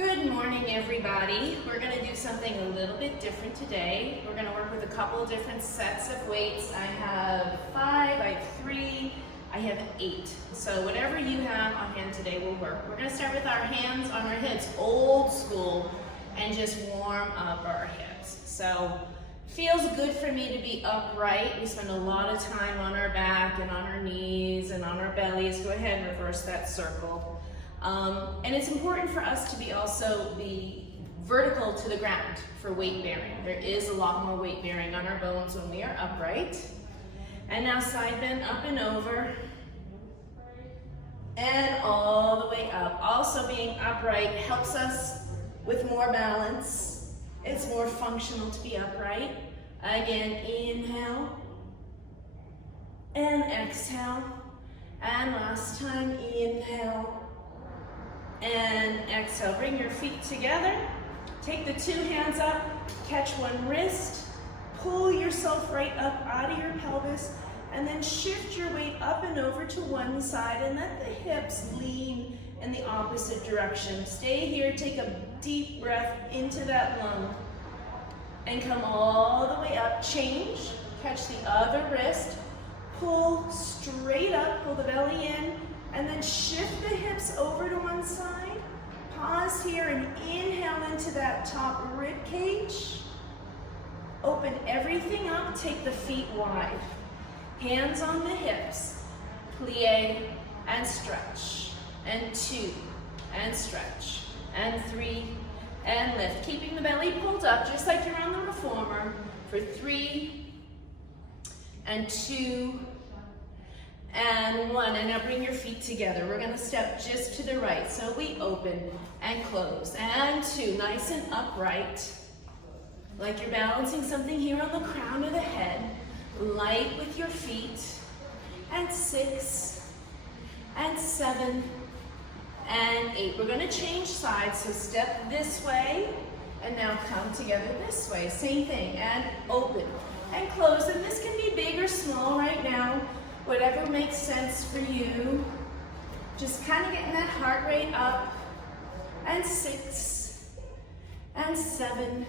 Good morning, everybody. We're going to do something a little bit different today. We're going to work with a couple of different sets of weights. I have 5, I have 3, I have 8. So whatever you have on hand today will work. We're going to start with our hands on our hips, old school, and just warm up our hips. So feels good for me to be upright. We spend a lot of time on our back and on our knees and on our bellies. Go ahead and reverse that circle. And it's important for us to be vertical to the ground for weight bearing. There is a lot more weight bearing on our bones when we are upright. And now side bend up and over. And all the way up. Also being upright helps us with more balance. It's more functional to be upright. Again, inhale. And exhale. And last time, inhale. And exhale, bring your feet together. Take the 2 hands up, catch one wrist, pull yourself right up out of your pelvis, and then shift your weight up and over to one side and let the hips lean in the opposite direction. Stay here, take a deep breath into that lung, and come all the way up, change, catch the other wrist, pull straight up, pull the belly in, and then shift the hips over to one side. Pause here and inhale into that top rib cage. Open everything up, take the feet wide. Hands on the hips. Plie and stretch. And 2 and stretch. And 3 and lift. Keeping the belly pulled up just like you're on the reformer for 3 and 2 and 1, and now bring your feet together. We're going to step just to the right. So we open and close, and 2, nice and upright. Like you're balancing something here on the crown of the head. Light with your feet, and 6, and 7, and 8. We're going to change sides, so step this way, and now come together this way. Same thing, and open, and close, and this can be big or small right now. Whatever makes sense for you. Just kind of getting that heart rate up. And 6, and 7,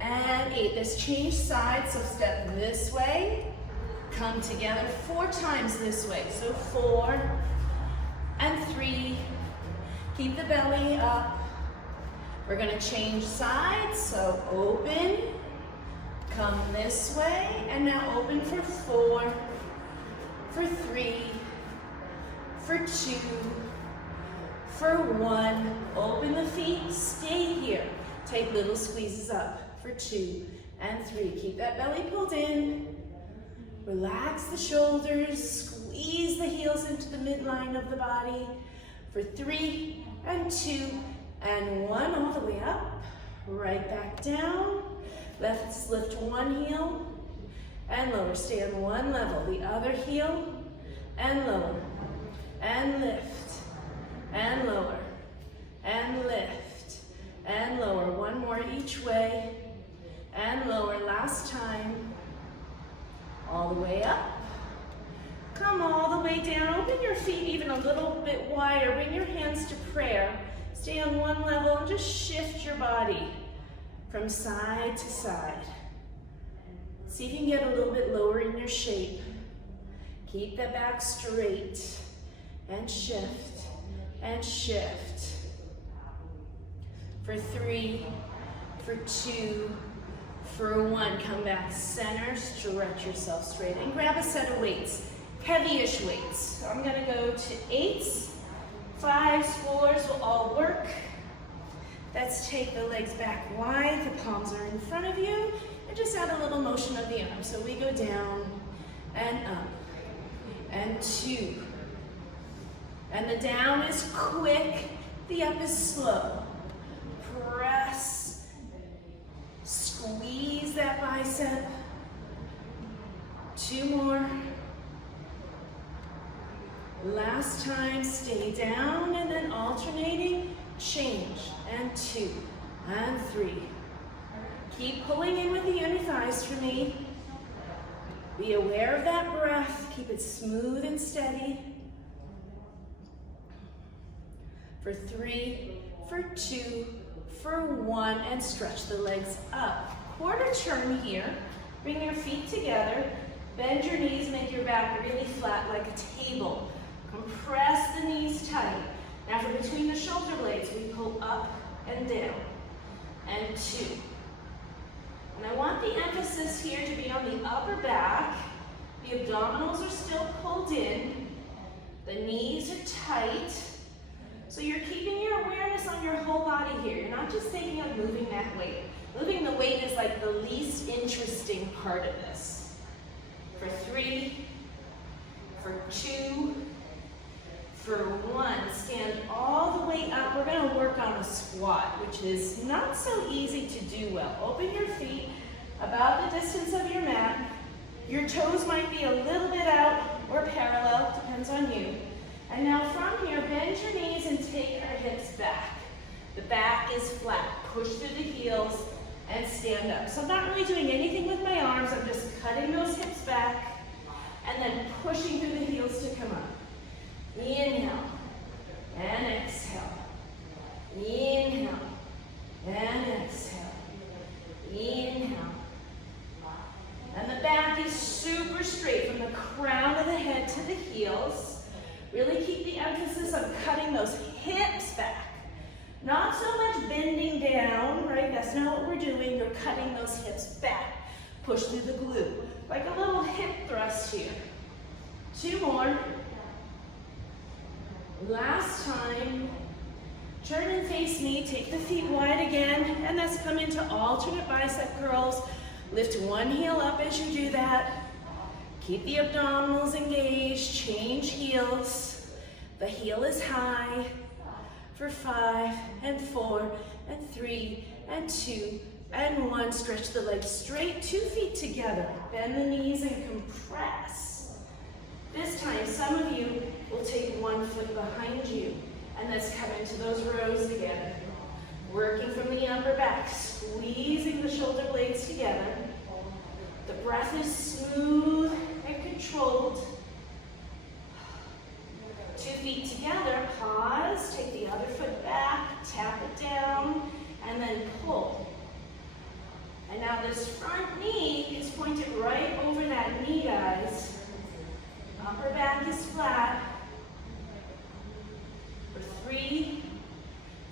and 8. Let's change sides, so step this way. Come together 4 times this way. So 4, and 3. Keep the belly up. We're going to change sides, so open. Come this way, and now open for 4. For 3, for 2, for 1, open the feet, stay here. Take little squeezes up for 2 and 3. Keep that belly pulled in. Relax the shoulders, squeeze the heels into the midline of the body for 3 and 2 and 1, all the way up. Right back down. Let's lift one heel and lower. Stay on one level. The other heel and lower. And lift. And lower. And lift. And lower. One more each way. And lower. Last time. All the way up. Come all the way down. Open your feet even a little bit wider. Bring your hands to prayer. Stay on one level and just shift your body from side to side. See if you can get a little bit lower in your shape. Keep that back straight. And shift. And shift. For 3, for 2, for 1. Come back center, stretch yourself straight. And grab a set of weights. Heavy-ish weights. So I'm going to go to 8s, 5s, 4s will all work. Let's take the legs back wide. The palms are in front of you. And just add a little motion of the arms. So we go down and up and 2. And the down is quick, the up is slow. Press, squeeze that bicep. 2 more. Last time, stay down and then alternating, change, and 2 and 3. Keep pulling in with the inner thighs for me. Be aware of that breath. Keep it smooth and steady. for 3, for 2, for 1, and stretch the legs up. Quarter turn here. Bring your feet together. Bend your knees, make your back really flat like a table. Compress the knees tight. Now from between the shoulder blades, we pull up and down. And 2. And I want the emphasis here to be on the upper back. The abdominals are still pulled in. The knees are tight. So you're keeping your awareness on your whole body here. You're not just thinking of moving that weight. Moving the weight is like the least interesting part of this. For 3, for 2, for 1, stand all the way up. We're going to work on a squat, which is not so easy to do well. Open your feet about the distance of your mat. Your toes might be a little bit out or parallel, depends on you. And now from here, bend your knees and take our hips back. The back is flat. Push through the heels and stand up. So I'm not really doing anything with my arms. I'm just cutting those hips back and then pushing through the heels to come up. Inhale and exhale. Inhale and exhale. Inhale. And the back is super straight from the crown of the head to the heels. Really keep the emphasis on cutting those hips back. Not so much bending down, right? That's not what we're doing. You're cutting those hips back. Push through the glute. Like a little hip thrust here. 2 more. Last time. Turn and face me. Take the feet wide again. And let's come into alternate bicep curls. Lift one heel up as you do that. Keep the abdominals engaged. Change heels. The heel is high. For 5 and 4 and 3 and 2 and 1. Stretch the legs straight, 2 feet together. Bend the knees and compress. This time, some of you will take 1 foot behind you and let's come into those rows together. Working from the upper back, squeezing the shoulder blades together. The breath is smooth and controlled. 2 feet together, pause, take the other foot back, tap it down, and then pull. And now this front knee is pointed right over that knee, guys. Upper back is flat. For 3,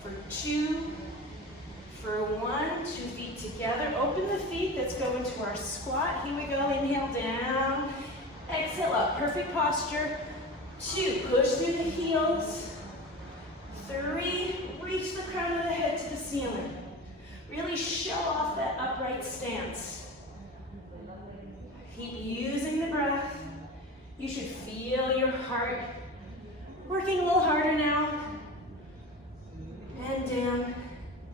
for 2, for 1, 2 feet together. Open the feet, let's go into our squat. Here we go, inhale down, exhale up, perfect posture. 2, push through the heels. 3, reach the crown of the head to the ceiling. Really show off that upright stance. Keep using the breath. You should feel your heart working a little harder now. And down,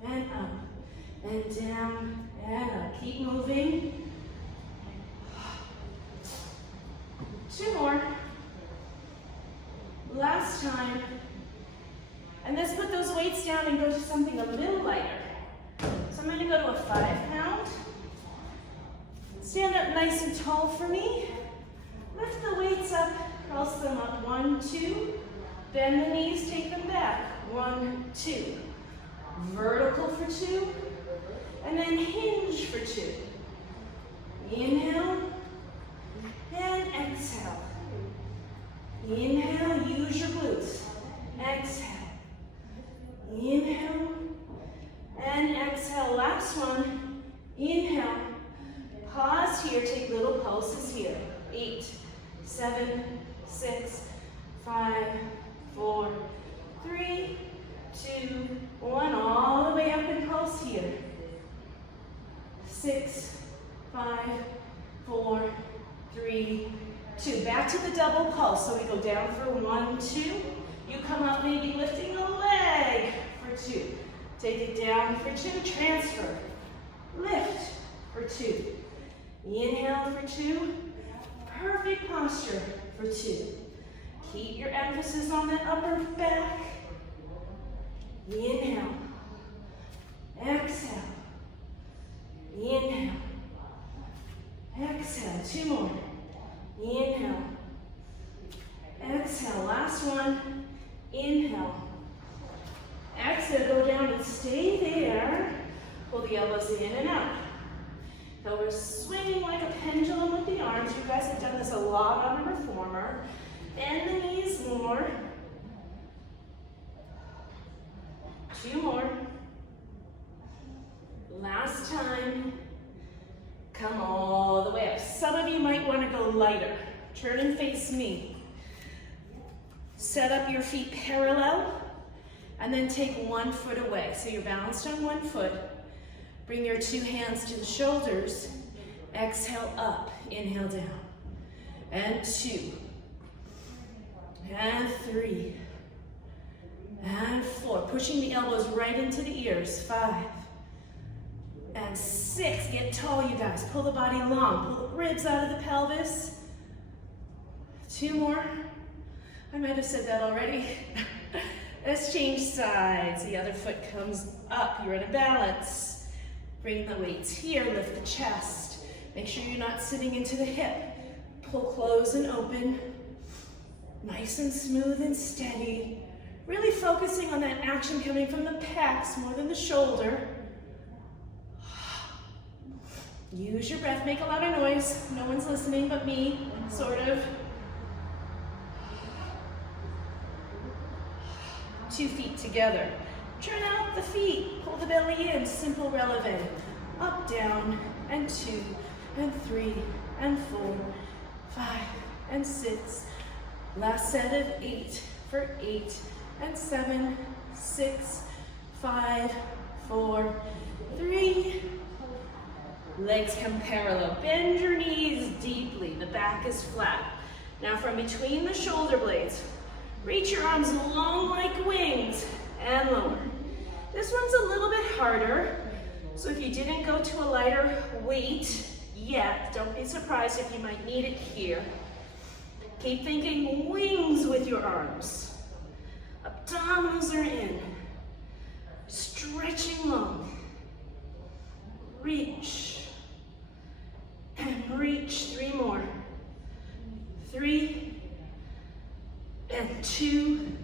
and up, and down, and up. Keep moving. 2 more. Last time. And let's put those weights down and go to something a little lighter. So I'm going to go to a 5 pound. Stand up nice and tall for me. Lift the weights up, cross them up. 1, 2. Bend the knees, take them back. 1, 2. Vertical for 2. And then hinge for 2. Inhale and exhale. Inhale, use your glutes. Exhale. Inhale and exhale. Last one. Inhale. Pause here. Take little pulses here. 8, 7, 6, 5, 4, 3, 2, 1. All the way up and pulse here. 6, 5, 4, 3, 2. Back to the double pulse. So we go down for 1, 2. You come up maybe lifting a leg for 2. Take it down for 2. Transfer. Lift for 2. Inhale for 2. Perfect posture for 2. Keep your emphasis on that upper back. Inhale. Exhale. Inhale. Exhale. 2 more. Inhale. Exhale. Last one. Inhale. exhale, go down and stay there. Pull the elbows in and out. Now we're swinging like a pendulum with the arms. You guys have done this a lot on a reformer. Bend the knees more. 2 more. Last time. Come all the way up. Some of you might want to go lighter. Turn and face me. Set up your feet parallel and then take 1 foot away. So you're balanced on 1 foot. Bring your 2 hands to the shoulders. Exhale up, inhale down. And 2. And 3. And 4. Pushing the elbows right into the ears. 5. And 6. Get tall, you guys. Pull the body long. Pull the ribs out of the pelvis. 2 more. I might have said that already. Let's change sides. The other foot comes up. You're in a balance. Bring the weights here. Lift the chest. Make sure you're not sitting into the hip. Pull close and open. Nice and smooth and steady. Really focusing on that action coming from the pecs more than the shoulder. Use your breath. Make a lot of noise. No one's listening but me, sort of. 2 feet together. Turn out the feet. Pull the belly in. Simple releve. Up, down, and 2, and 3, and 4, 5, and 6. Last set of 8 for 8, and 7, 6, 5, 4, 3. Legs come parallel. Bend your knees deeply. The back is flat. Now from between the shoulder blades, reach your arms long like wings and lower. This one's a little bit harder. So if you didn't go to a lighter weight yet, don't be surprised if you might need it here. Keep thinking wings with your arms. Abdominals are in. Stretching long. Reach. And reach. 3 more. 3. And 2.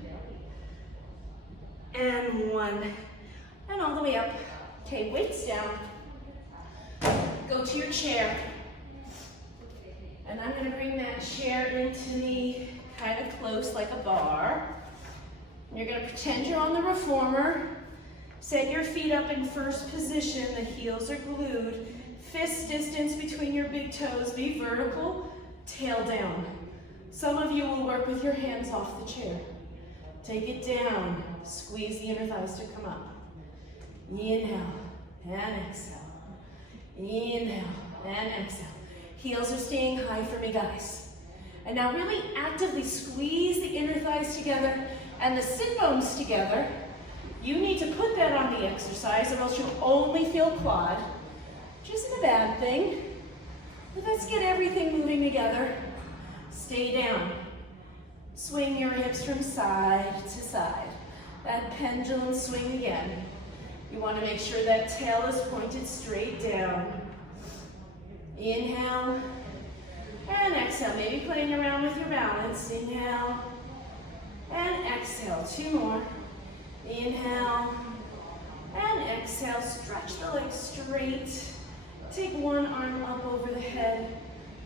And 1. And all the way up. Okay, weights down. Go to your chair. And I'm going to bring that chair into me kind of close like a bar. You're going to pretend you're on the reformer. Set your feet up in first position. The heels are glued. Fist distance between your big toes. Be vertical. Tail down. Some of you will work with your hands off the chair. Take it down. Squeeze the inner thighs to come up. Inhale and exhale. Inhale and exhale. Heels are staying high for me, guys. And now really actively squeeze the inner thighs together and the sit bones together. You need to put that on the exercise or else you'll only feel quad, which isn't a bad thing. But let's get everything moving together. Stay down. Swing your hips from side to side. That pendulum swing again. You want to make sure that tail is pointed straight down. Inhale and exhale. Maybe playing around with your balance. Inhale and exhale. 2 more. Inhale and exhale. Stretch the legs straight. Take one arm up over the head.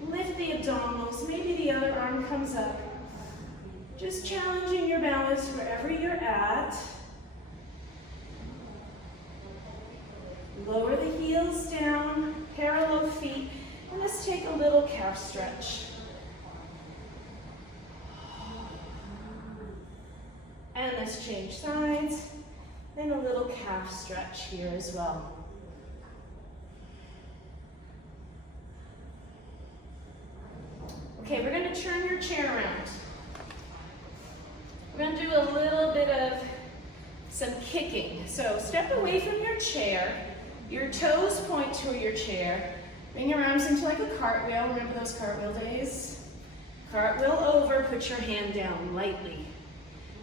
Lift the abdominals. Maybe the other arm comes up. Just challenging your balance wherever you're at. Lower the heels down, parallel feet, and let's take a little calf stretch. And let's change sides, and a little calf stretch here as well. Okay, we're going to turn your chair around. We're going to do a little bit of some kicking. So step away from your chair. Your toes point to your chair. Bring your arms into like a cartwheel. Remember those cartwheel days? Cartwheel over, put your hand down lightly.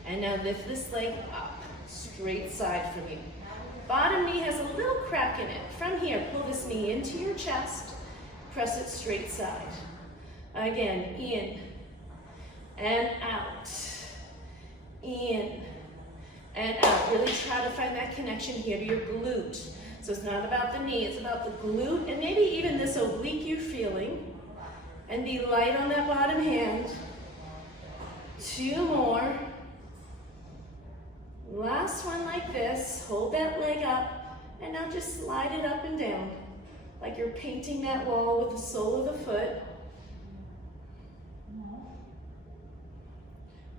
And now lift this leg up, straight side from you. Bottom knee has a little crack in it. From here, pull this knee into your chest, press it straight side. Again, in and out. In and out. Really try to find that connection here to your glute. So it's not about the knee, it's about the glute and maybe even this oblique you're feeling. And be light on that bottom hand. 2 more. Last one like this. Hold that leg up and now just slide it up and down like you're painting that wall with the sole of the foot.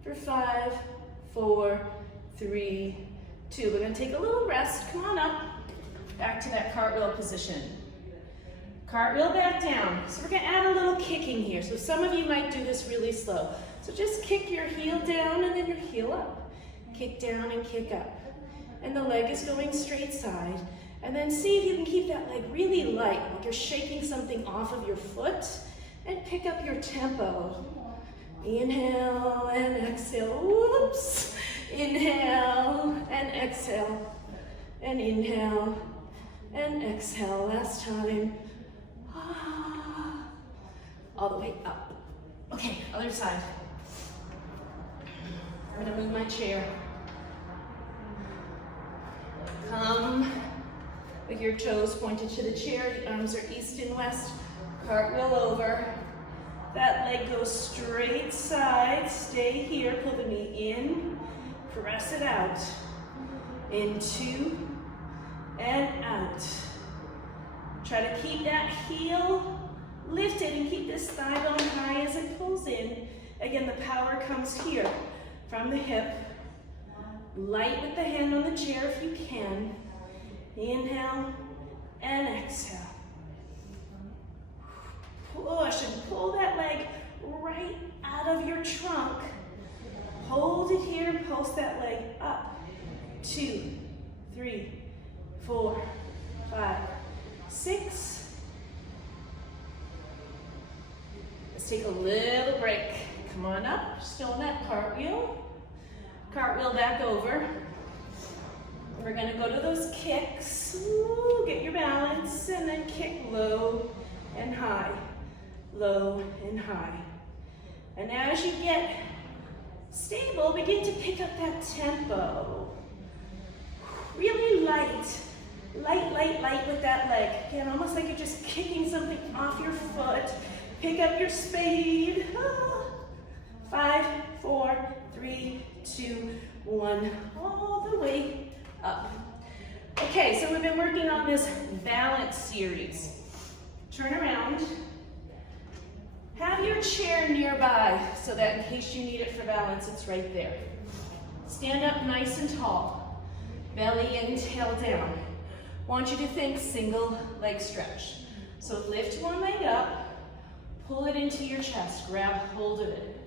For 5, 4, 3, 2. We're going to take a little rest. Come on up. Back to that cartwheel position. Cartwheel back down. So we're going to add a little kicking here. So some of you might do this really slow. So just kick your heel down and then your heel up. Kick down and kick up. And the leg is going straight side. And then see if you can keep that leg really light, like you're shaking something off of your foot. And pick up your tempo. Inhale and exhale. Whoops. Inhale and exhale. And inhale and exhale. Last time. All the way up. Okay, other side. I'm gonna move my chair. Come with your toes pointed to the chair. The arms are east and west. Cartwheel over. That leg goes straight side. Stay here. Pull the knee in. Press it out. Into and out. Try to keep that heel lifted and keep this thigh bone high as it pulls in. Again, the power comes here from the hip. Light with the hand on the chair if you can. Inhale and exhale. Push and pull that leg right out of your trunk. Hold it here and pulse that leg up. 2, 3, 4, 5, 6. Let's take a little break. Come on up, still in that cartwheel. Cartwheel back over. We're gonna go to those kicks. Ooh, get your balance and then kick low and high. Low and high. And as you get stable, begin to pick up that tempo. Really light. Light, light, light with that leg. Again, almost like you're just kicking something off your foot. Pick up your speed. 5, 4, 3, 2, 1. All the way up. Okay, so we've been working on this balance series. Turn around. Have your chair nearby so that in case you need it for balance, it's right there. Stand up nice and tall. Belly in, tail down. Want you to think single leg stretch. So lift one leg up, pull it into your chest, grab hold of it,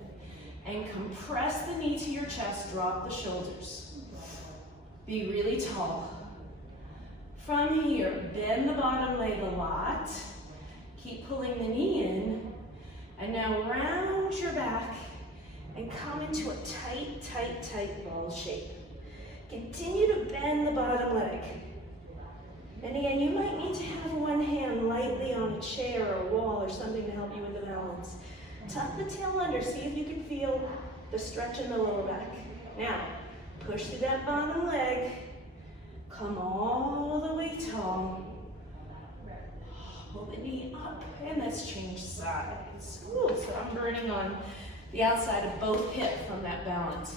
and compress the knee to your chest, drop the shoulders. Be really tall. From here, bend the bottom leg a lot. Keep pulling the knee in, and now round your back and come into a tight, tight, tight ball shape. Continue to bend the bottom leg. And again, you might need to have one hand lightly on a chair or a wall or something to help you with the balance. Tuck the tail under, see if you can feel the stretch in the lower back. Now, push through that bottom leg. Come all the way tall. Pull the knee up, and let's change sides. Ooh, so I'm burning on the outside of both hips from that balance.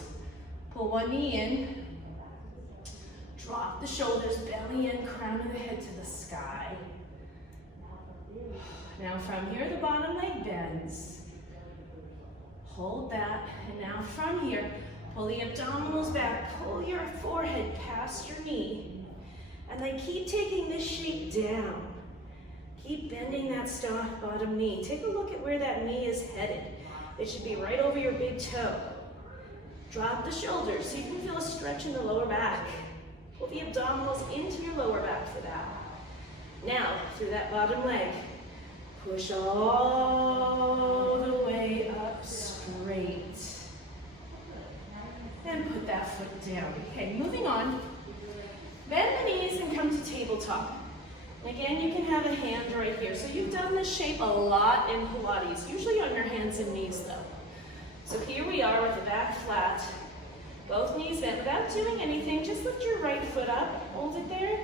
Pull one knee in. Drop the shoulders, belly in, crown of the head to the sky. Now from here, the bottom leg bends. Hold that, and now from here, pull the abdominals back, pull your forehead past your knee, and then keep taking this shape down. Keep bending that soft bottom knee. Take a look at where that knee is headed. It should be right over your big toe. Drop the shoulders so you can feel a stretch in the lower back. Pull the abdominals into your lower back for that. Now, through that bottom leg, push all the way up straight. And put that foot down. Okay, moving on. Bend the knees and come to tabletop. And again, you can have a hand right here. So you've done this shape a lot in Pilates, usually on your hands and knees though. So here we are with the back flat. Both knees bent. Without doing anything, just lift your right foot up, hold it there,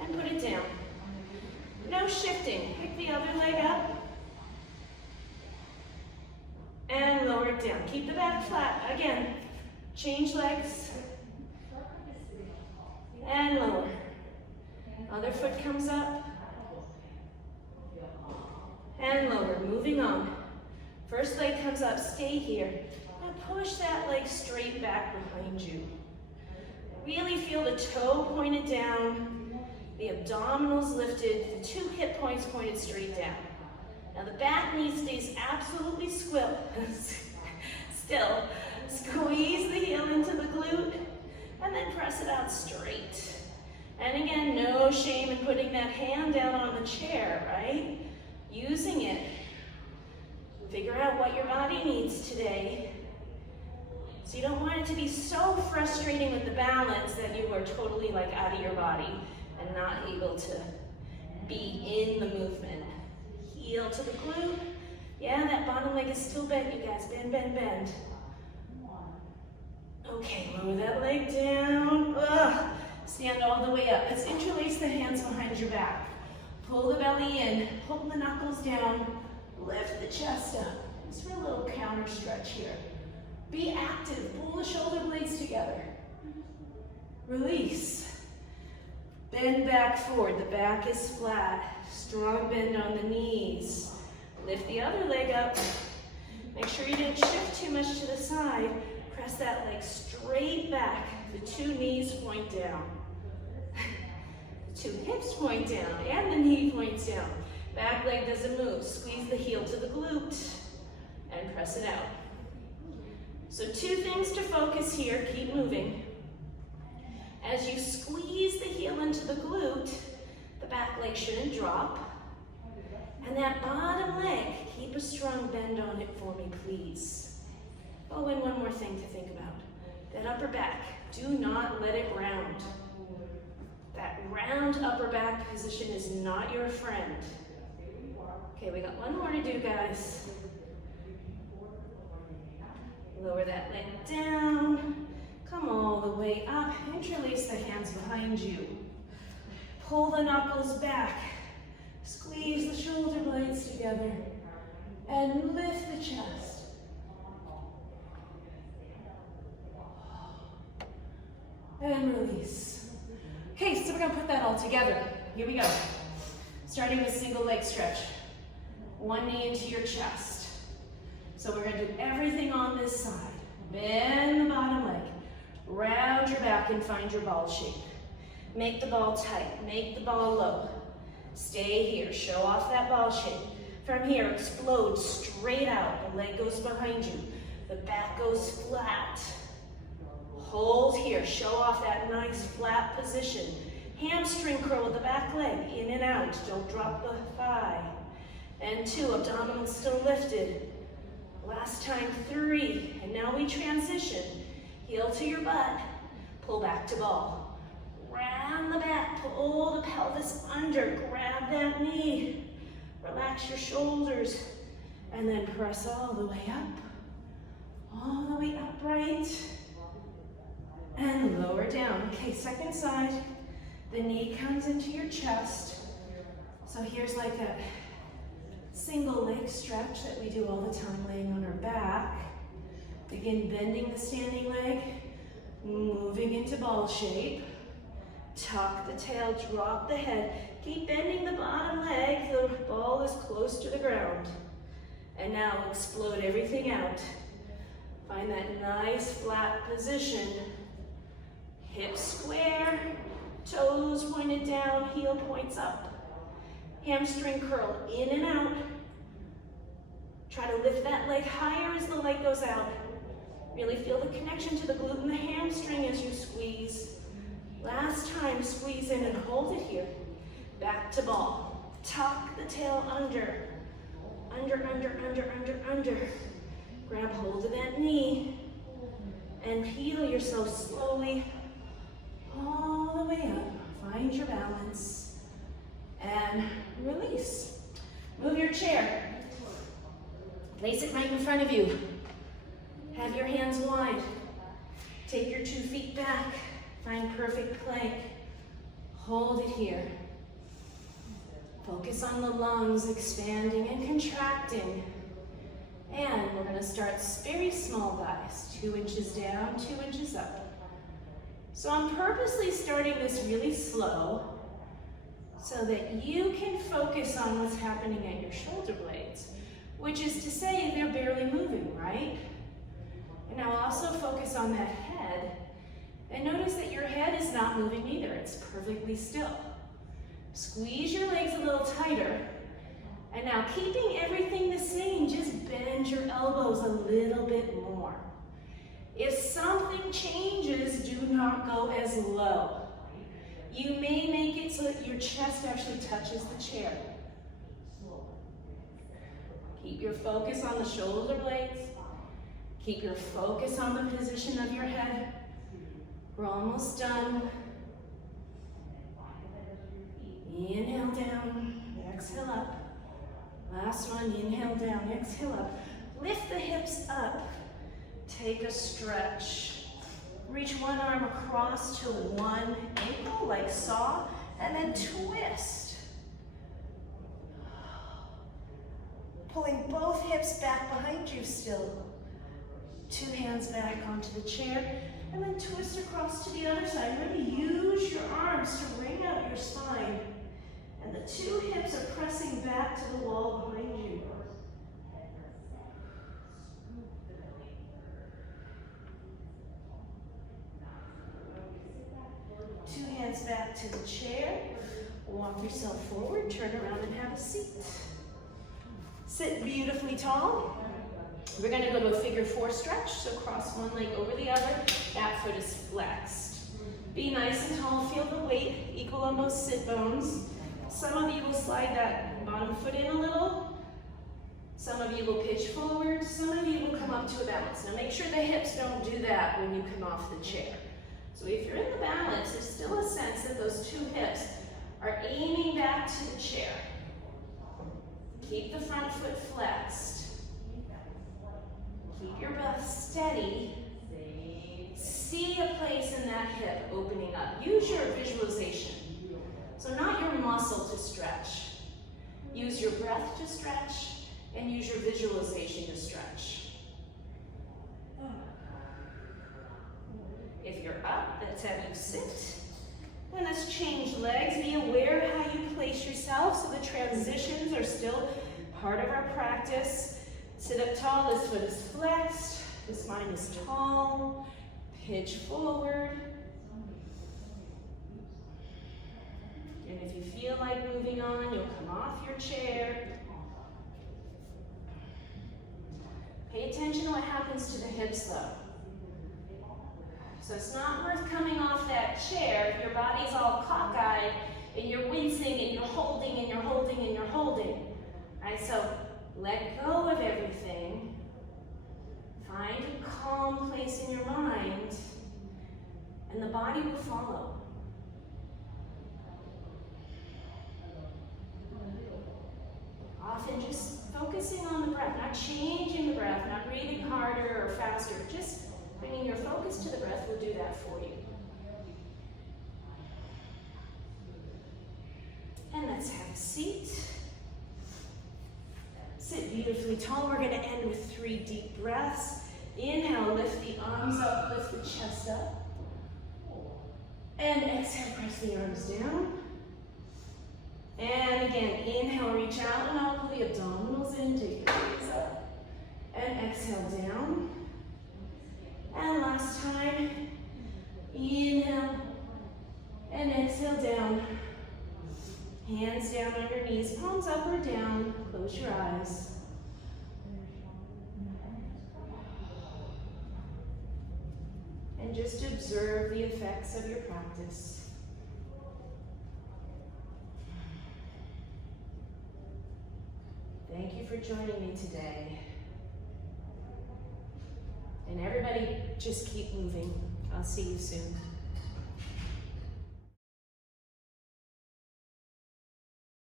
and put it down. No shifting. Pick the other leg up, and lower it down. Keep the back flat. Again, change legs, and lower. Other foot comes up, and lower. Moving on. First leg comes up, stay here. And push that leg straight back behind you. Really feel the toe pointed down, the abdominals lifted, the two hip points pointed straight down. Now the back knee stays absolutely still. Squeeze the heel into the glute, and then press it out straight. And again, no shame in putting that hand down on the chair, right? Using it. Figure out what your body needs today. So you don't want it to be so frustrating with the balance that you are totally like out of your body and not able to be in the movement. Heel to the glute. Yeah, that bottom leg is still bent, you guys. Bend, bend, bend. Okay, lower that leg down. Ugh. Stand all the way up. Let's interlace the hands behind your back. Pull the belly in, pull the knuckles down, lift the chest up. Just for a little counter stretch here. Be active, pull the shoulder blades together. Release. Bend back forward, the back is flat. Strong bend on the knees. Lift the other leg up. Make sure you didn't shift too much to the side. Press that leg straight back. The two knees point down. The two hips point down, and the knee points down. Back leg doesn't move. Squeeze the heel to the glute, and press it out. So two things to focus here, keep moving. As you squeeze the heel into the glute, the back leg shouldn't drop. And that bottom leg, keep a strong bend on it for me, please. Oh, and one more thing to think about. That upper back, do not let it round. That round upper back position is not your friend. Okay, we got one more to do, guys. Lower that leg down. Come all the way up. Interlace the hands behind you. Pull the knuckles back. Squeeze the shoulder blades together. And lift the chest. And release. Okay, so we're going to put that all together. Here we go. Starting with single leg stretch. One knee into your chest. So we're going to do everything on this side. Bend the bottom leg. Round your back and find your ball shape. Make the ball tight. Make the ball low. Stay here. Show off that ball shape. From here, explode straight out. The leg goes behind you. The back goes flat. Hold here. Show off that nice flat position. Hamstring curl with the back leg. In and out. Don't drop the thigh. And 2, abdominals still lifted. Last time, 3. And now we transition. Heel to your butt. Pull back to ball. Round the back. Pull the pelvis under. Grab that knee. Relax your shoulders. And then press all the way up. All the way upright. And lower down. Okay, second side. The knee comes into your chest. So here's like a single leg stretch that we do all the time laying on our back. Begin bending the standing leg, moving into ball shape. Tuck the tail, drop the head. Keep bending the bottom leg, the ball is close to the ground. And now explode everything out. Find that nice flat position. Hips square, toes pointed down, heel points up. Hamstring curl, in and out. Try to lift that leg higher as the leg goes out. Really feel the connection to the glute and the hamstring as you squeeze. Last time, squeeze in and hold it here. Back to ball. Tuck the tail under. Under, under, under, under, under. Grab hold of that knee and peel yourself slowly all the way up. Find your balance and release. Move your chair. Place it right in front of you. Have your hands wide. Take your 2 feet back. Find perfect plank. Hold it here. Focus on the lungs expanding and contracting. And we're going to start very small, guys. 2 inches down, 2 inches up. So I'm purposely starting this really slow so that you can focus on what's happening at your shoulder blades, which is to say they're barely moving, right? And now also focus on that head, and notice that your head is not moving either. It's perfectly still. Squeeze your legs a little tighter, and now keeping everything the same, just bend your elbows a little bit more. If something changes, do not go as low. You may make it so that your chest actually touches the chair. Keep your focus on the shoulder blades. Keep your focus on the position of your head. We're almost done. Inhale down, exhale up. Last one, inhale down, exhale up. Lift the hips up. Take a stretch. Reach one arm across to one ankle, like saw, and then twist. Pulling both hips back behind you still. 2 hands back onto the chair, and then twist across to the other side. Really use your arms to wring out your spine. And the 2 hips are pressing back to the wall behind you. Back to the chair. Walk yourself forward, turn around and have a seat. Sit beautifully tall. We're going to go to a figure 4 stretch, so cross one leg over the other. That foot is flexed. Be nice and tall, feel the weight equal on both sit bones. Some of you will slide that bottom foot in a little. Some of you will pitch forward. Some of you will come up to a balance. Now make sure the hips don't do that when you come off the chair. So if you're in the balance, there's still a sense that those 2 hips are aiming back to the chair. Keep the front foot flexed. Keep your breath steady. See a place in that hip opening up. Use your visualization. So not your muscle to stretch. Use your breath to stretch and use your visualization to stretch. If you're up, let's have you sit. And let's change legs. Be aware of how you place yourself so the transitions are still part of our practice. Sit up tall, this foot is flexed, the spine is tall. Pitch forward. And if you feel like moving on, you'll come off your chair. Pay attention to what happens to the hips though. So it's not worth coming off that chair if your body's all cockeyed and you're wincing and you're holding and you're holding and you're holding. All right, so let go of everything. Find a calm place in your mind and the body will follow. Often just focusing on the breath, not changing the breath, not breathing harder or faster, just bringing your focus to the breath will do that for you. And let's have a seat. Sit beautifully tall. We're going to end with 3 deep breaths. Inhale, lift the arms up, lift the chest up. And exhale, press the arms down. And again, inhale, reach out, and I'll pull the abdominals in, take your hands up. And exhale down. And last time, inhale, and exhale down. Hands down on your knees, palms up or down, close your eyes. And just observe the effects of your practice. Thank you for joining me today. And everybody, just keep moving. I'll see you soon.